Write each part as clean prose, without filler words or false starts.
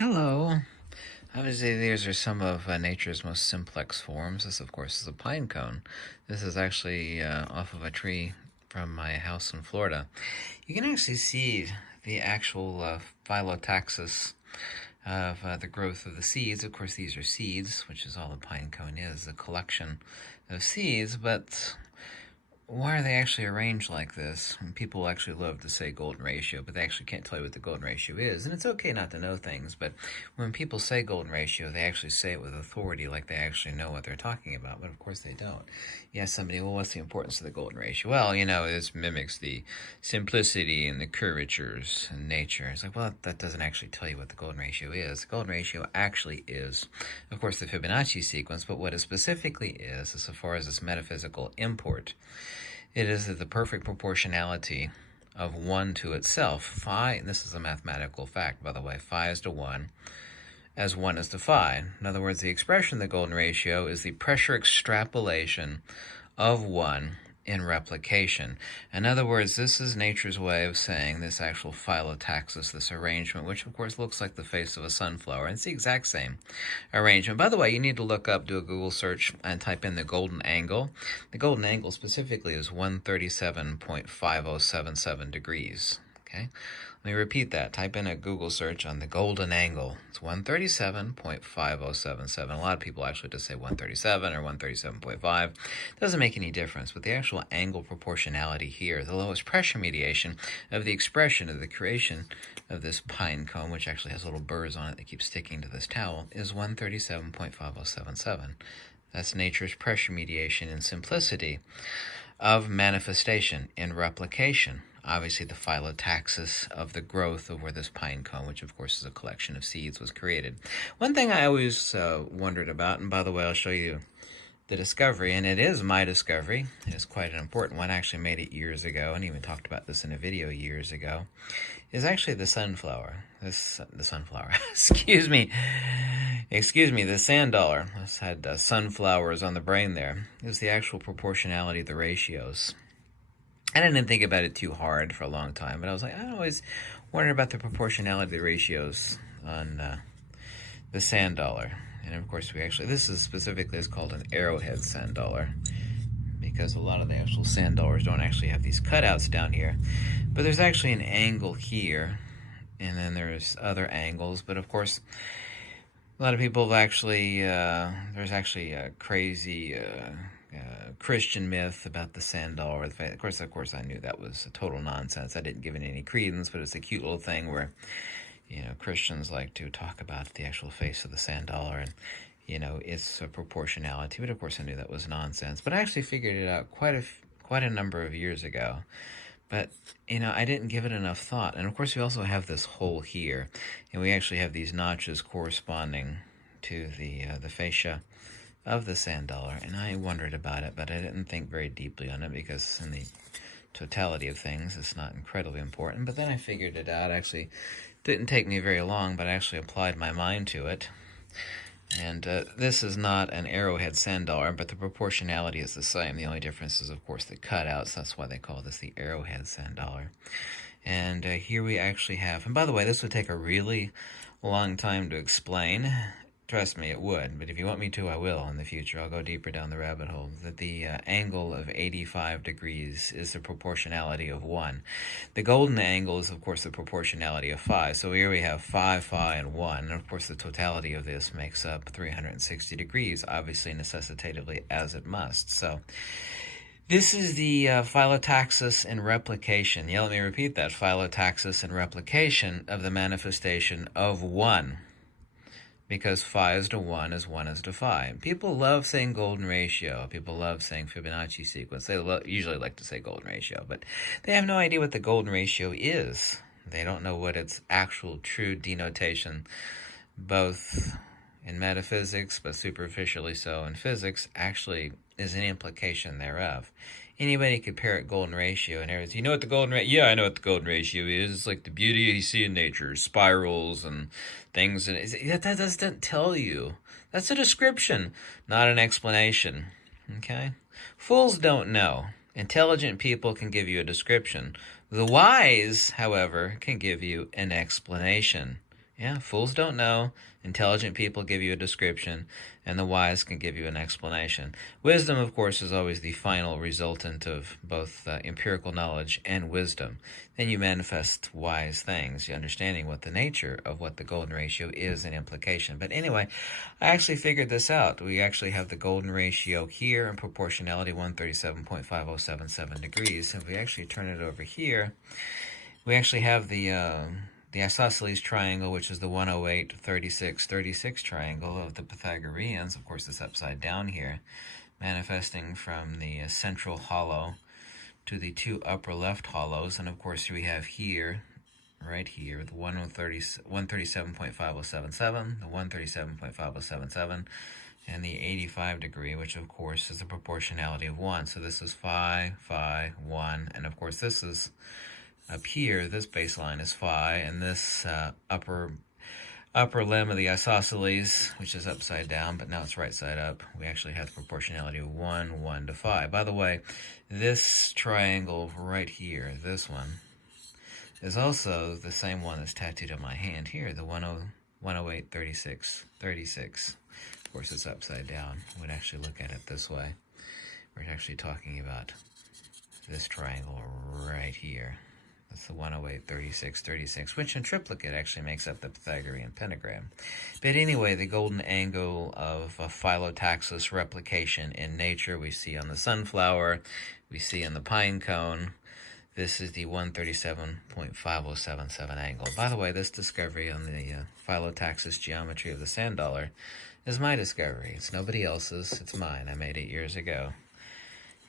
Hello. Obviously, these are some of nature's most simplex forms. This, of course, is a pine cone. This is actually off of a tree from my house in Florida. You can actually see the actual phyllotaxis of the growth of the seeds. Of course, these are seeds, which is all a pine cone is, a collection of seeds, but why are they actually arranged like this? And people actually love to say golden ratio, but they actually can't tell you what the golden ratio is. And it's okay not to know things, but when people say golden ratio, they actually say it with authority, like they actually know what they're talking about, but of course they don't. You ask somebody, well, what's the importance of the golden ratio? Well, this mimics the simplicity and the curvatures in nature. It's like, well, that doesn't actually tell you what the golden ratio is. The golden ratio actually is, of course, the Fibonacci sequence, but what it specifically is so far as its metaphysical import, it is the perfect proportionality of 1 to itself. Phi, and this is a mathematical fact, by the way, phi is to 1 as 1 is to phi. In other words, the expression of the golden ratio is the pressure extrapolation of 1 in replication. In other words, this is nature's way of saying this actual phyllotaxis, this arrangement, which of course looks like the face of a sunflower. And it's the exact same arrangement. By the way, you need to look up, do a Google search, and type in the golden angle. The golden angle specifically is 137.5077 degrees. Okay, let me repeat that. Type in a Google search on the golden angle. It's 137.5077. A lot of people actually just say 137 or 137.5. Doesn't make any difference, but the actual angle proportionality here, the lowest pressure mediation of the expression of the creation of this pine cone, which actually has little burrs on it that keep sticking to this towel, is 137.5077. That's nature's pressure mediation in simplicity of manifestation in replication. Obviously, the phyllotaxis of the growth of where this pine cone, which of course is a collection of seeds, was created. One thing I always wondered about, and by the way, I'll show you the discovery, and it is my discovery. It is quite an important one. I actually made it years ago, and even talked about this in a video years ago, is actually the sunflower. The sunflower. Excuse me, the sand dollar. I had sunflowers on the brain there. It was the actual proportionality of the ratios. I didn't think about it too hard for a long time, but I was like, I always wondered about the proportionality of the ratios on the sand dollar. And of course, this is specifically is called an arrowhead sand dollar, because a lot of the actual sand dollars don't actually have these cutouts down here. But there's actually an angle here, and then there's other angles. But of course, a lot of people have actually, there's actually a crazy Christian myth about the sand dollar. Of course, I knew that was a total nonsense. I didn't give it any credence, but it's a cute little thing where, Christians like to talk about the actual face of the sand dollar and, its proportionality. But of course, I knew that was nonsense. But I actually figured it out quite a number of years ago. But, I didn't give it enough thought. And of course, we also have this hole here, and we actually have these notches corresponding to the fascia of the sand dollar, and I wondered about it, but I didn't think very deeply on it because in the totality of things, it's not incredibly important. But then I figured it out. Actually, didn't take me very long, but I actually applied my mind to it. And this is not an arrowhead sand dollar, but the proportionality is the same. The only difference is, of course, the cutouts. That's why they call this the arrowhead sand dollar. And here we actually have, and by the way, this would take a really long time to explain. Trust me, it would, but if you want me to, I will in the future. I'll go deeper down the rabbit hole. That the angle of 85 degrees is the proportionality of 1. The golden angle is, of course, the proportionality of phi. So here we have phi, and 1. And, of course, the totality of this makes up 360 degrees, obviously necessitatively as it must. So this is the phyllotaxis and replication. Yeah, let me repeat that. Phyllotaxis and replication of the manifestation of 1. Because phi is to 1 as 1 is to phi. People love saying golden ratio. People love saying Fibonacci sequence. They usually like to say golden ratio, but they have no idea what the golden ratio is. They don't know what its actual true denotation, both in metaphysics, but superficially so in physics, actually is an implication thereof. Anybody could parrot golden ratio and everything. You know what the golden ratio? Yeah, I know what the golden ratio is. It's like the beauty you see in nature, spirals and things. And that doesn't tell you. That's a description, not an explanation. Okay? Fools don't know. Intelligent people can give you a description. The wise, however, can give you an explanation. Yeah, fools don't know. Intelligent people give you a description, and the wise can give you an explanation. Wisdom, of course, is always the final resultant of both empirical knowledge and wisdom. Then you manifest wise things, you understanding what the nature of what the golden ratio is in implication. But anyway, I actually figured this out. We actually have the golden ratio here in proportionality 137.5077 degrees. If we actually turn it over here, we actually have the isosceles triangle, which is the 108, 36, 36 triangle of the Pythagoreans. Of course, it's upside down here, manifesting from the central hollow to the two upper left hollows. And of course, we have here, right here, the 137.5077, the 137.5077, and the 85 degree, which of course is the proportionality of 1. So this is phi, phi, 1, and of course this is up here, this baseline is phi, and this upper limb of the isosceles, which is upside down, but now it's right side up, we actually have the proportionality of 1, 1 to phi. By the way, this triangle right here, this one, is also the same one that's tattooed on my hand here, the 108, 36, 36. Of course, it's upside down. We'd actually look at it this way. We're actually talking about this triangle right here. That's the 108, 36, 36, which in triplicate actually makes up the Pythagorean pentagram. But anyway, the golden angle of phyllotaxis replication in nature we see on the sunflower, we see on the pine cone. This is the 137.5077 angle. By the way, this discovery on the phyllotaxis geometry of the sand dollar is my discovery. It's nobody else's. It's mine. I made it years ago.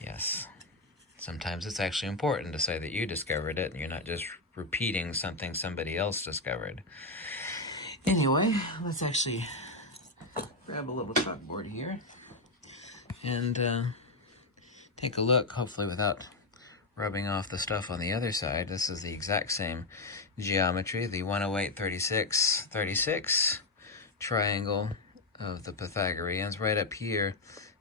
Yes. Sometimes it's actually important to say that you discovered it and you're not just repeating something somebody else discovered. Anyway, let's actually grab a little chalkboard here and take a look, hopefully without rubbing off the stuff on the other side. This is the exact same geometry, the 108, 36, 36 triangle of the Pythagoreans. Right up here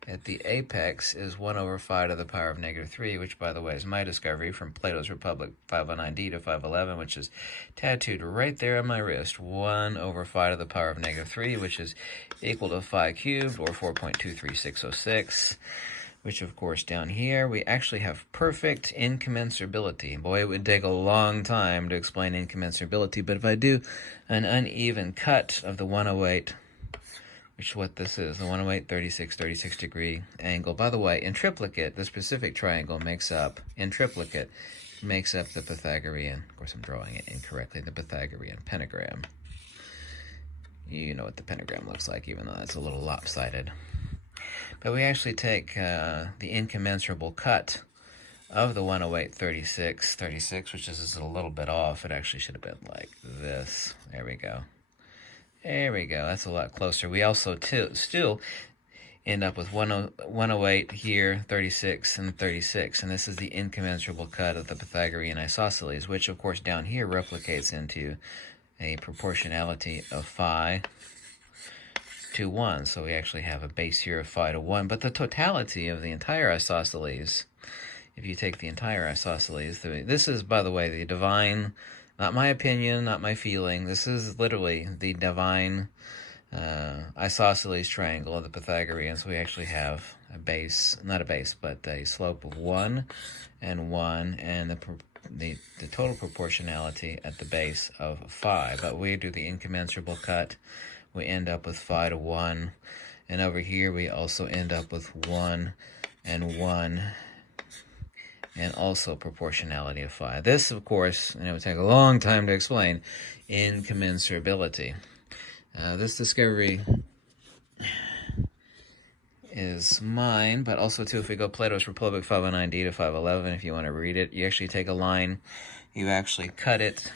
at the apex is 1 over phi to the power of negative 3, which, by the way, is my discovery from Plato's Republic 509d to 511, which is tattooed right there on my wrist. 1 over phi to the power of negative 3, which is equal to phi cubed, or 4.23606, which, of course, down here, we actually have perfect incommensurability. Boy, it would take a long time to explain incommensurability, but if I do an uneven cut of the 108, which is what this is, the 108, 36, 36 degree angle. By the way, in triplicate, the specific triangle makes up the Pythagorean, of course I'm drawing it incorrectly, the Pythagorean pentagram. You know what the pentagram looks like, even though that's a little lopsided. But we actually take the incommensurable cut of the 108, 36, 36, which is a little bit off. It actually should have been like this. There we go. There we go. That's a lot closer. We also still end up with 108 here, 36, and 36. And this is the incommensurable cut of the Pythagorean isosceles, which, of course, down here replicates into a proportionality of phi to 1. So we actually have a base here of phi to 1. But the totality of the entire isosceles, if you take the entire isosceles, this is, by the way, the divine, not my opinion, not my feeling, this is literally the divine isosceles triangle of the Pythagoreans. We actually have a base, not a base, but a slope of 1 and 1, and the total proportionality at the base of phi. But we do the incommensurable cut. We end up with phi to 1, and over here we also end up with 1 and 1, and also proportionality of phi. This, of course, and it would take a long time to explain, incommensurability. This discovery is mine, but also, too, if we go Plato's Republic 509d to 511, if you want to read it, you actually take a line, you actually cut it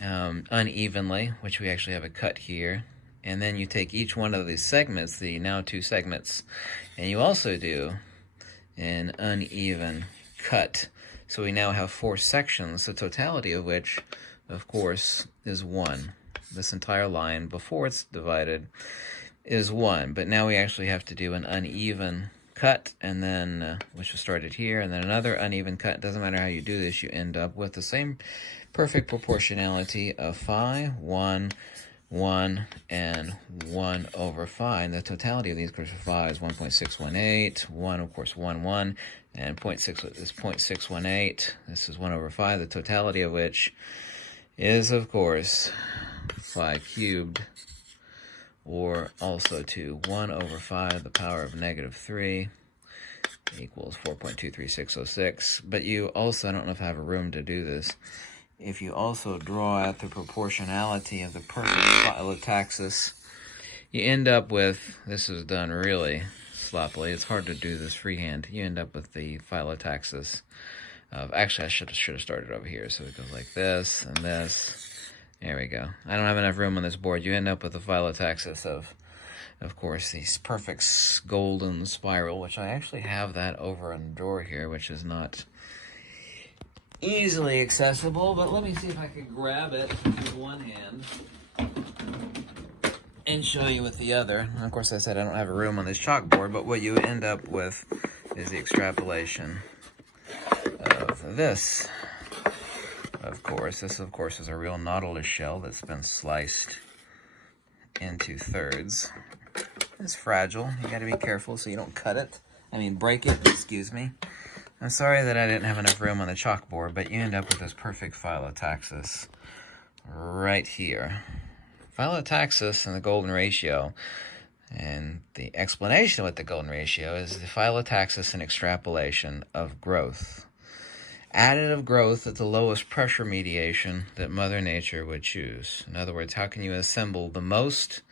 unevenly, which we actually have a cut here, and then you take each one of these segments, the now 2 segments, and you also do an uneven cut. So we now have 4 sections, the totality of which, of course, is 1. This entire line, before it's divided, is 1. But now we actually have to do an uneven cut, and then which was started here, and then another uneven cut. Doesn't matter how you do this, you end up with the same perfect proportionality of phi, 1, 1, and 1 over phi. And the totality of these, of course, for phi is 1.618, 1, of course, 1, 1, and 0.6 is 0.618. This is 1 over phi, the totality of which is, of course, phi cubed, or also to 1 over phi to the power of negative 3 equals 4.23606. But you also, I don't know if I have a room to do this, if you also draw out the proportionality of the perfect phyllotaxis, you end up with, this is done really sloppily, it's hard to do this freehand, you end up with the phyllotaxis of, actually I should have started over here, so it goes like this and this. There we go. I don't have enough room on this board. You end up with a phyllotaxis of course, these perfect golden spiral, which I actually have that over in a drawer here, which is not easily accessible, but let me see if I can grab it with one hand and show you with the other. And of course, I said I don't have a room on this chalkboard, but what you end up with is the extrapolation of this. Of course, this of course is a real nautilus shell that's been sliced into thirds. It's fragile. You got to be careful so you don't cut it. Break it, excuse me. I'm sorry that I didn't have enough room on the chalkboard, but you end up with this perfect phyllotaxis right here. Phyllotaxis and the golden ratio, and the explanation with the golden ratio is the phyllotaxis and extrapolation of growth. Additive growth at the lowest pressure mediation that Mother Nature would choose. In other words, how can you assemble the most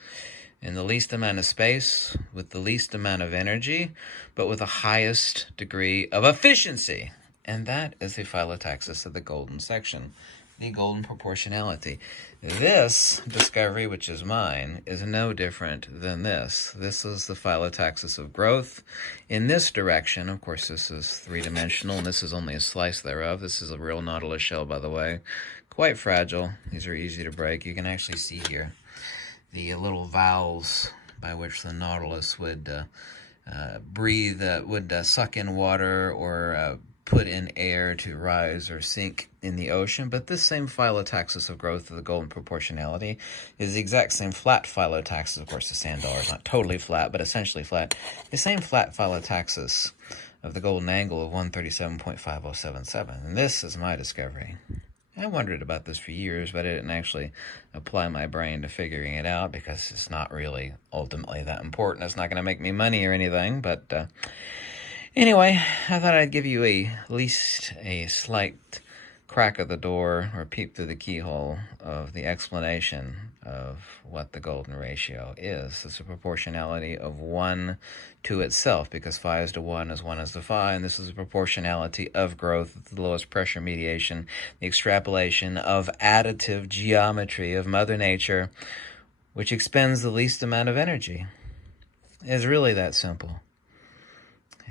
in the least amount of space, with the least amount of energy, but with the highest degree of efficiency? And that is the phyllotaxis of the golden section, the golden proportionality. This discovery, which is mine, is no different than this. This is the phyllotaxis of growth in this direction. Of course, this is three-dimensional, and this is only a slice thereof. This is a real nautilus shell, by the way. Quite fragile. These are easy to break. You can actually see here the little valves by which the nautilus would breathe, would suck in water or put in air to rise or sink in the ocean. But this same phyllotaxis of growth of the golden proportionality is the exact same flat phyllotaxis. Of course, the sand dollar is not totally flat, but essentially flat. The same flat phyllotaxis of the golden angle of 137.5077. And this is my discovery. I wondered about this for years, but I didn't actually apply my brain to figuring it out because it's not really ultimately that important. It's not going to make me money or anything, but anyway, I thought I'd give you at least a slight crack of the door or peep through the keyhole of the explanation of what the golden ratio is. It's a proportionality of 1 to itself, because phi is to 1 as 1 is to phi, and this is a proportionality of growth at the lowest pressure mediation, the extrapolation of additive geometry of Mother Nature, which expends the least amount of energy. It's really that simple.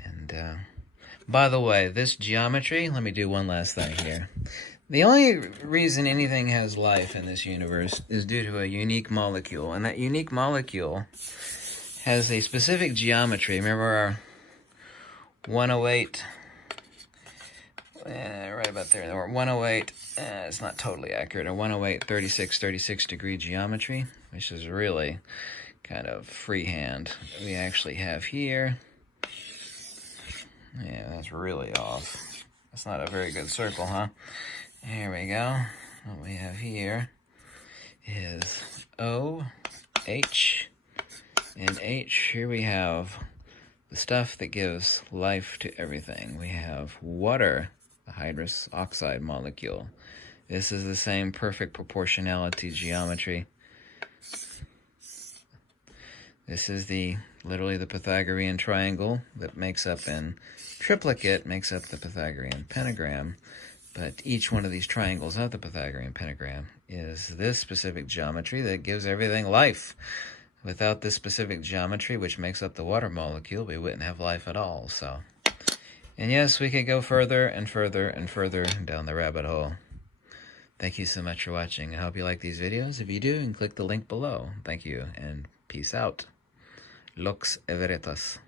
And by the way, this geometry, let me do one last thing here. The only reason anything has life in this universe is due to a unique molecule, and that unique molecule has a specific geometry. Remember our 108, right about there, or 108, it's not totally accurate, a 108, 36 degree geometry, which is really kind of freehand. We actually have here, yeah, that's really off. That's not a very good circle, huh? There we go. What we have here is O, H, and H. Here we have the stuff that gives life to everything. We have water, the hydrous oxide molecule. This is the same perfect proportionality geometry. This is literally the Pythagorean triangle that makes up in triplicate, makes up the Pythagorean pentagram. But each one of these triangles of the Pythagorean pentagram is this specific geometry that gives everything life. Without this specific geometry, which makes up the water molecule, we wouldn't have life at all. So, and yes, we could go further and further and further down the rabbit hole. Thank you so much for watching. I hope you like these videos. If you do, you can click the link below. Thank you, and peace out. Lux Veritas.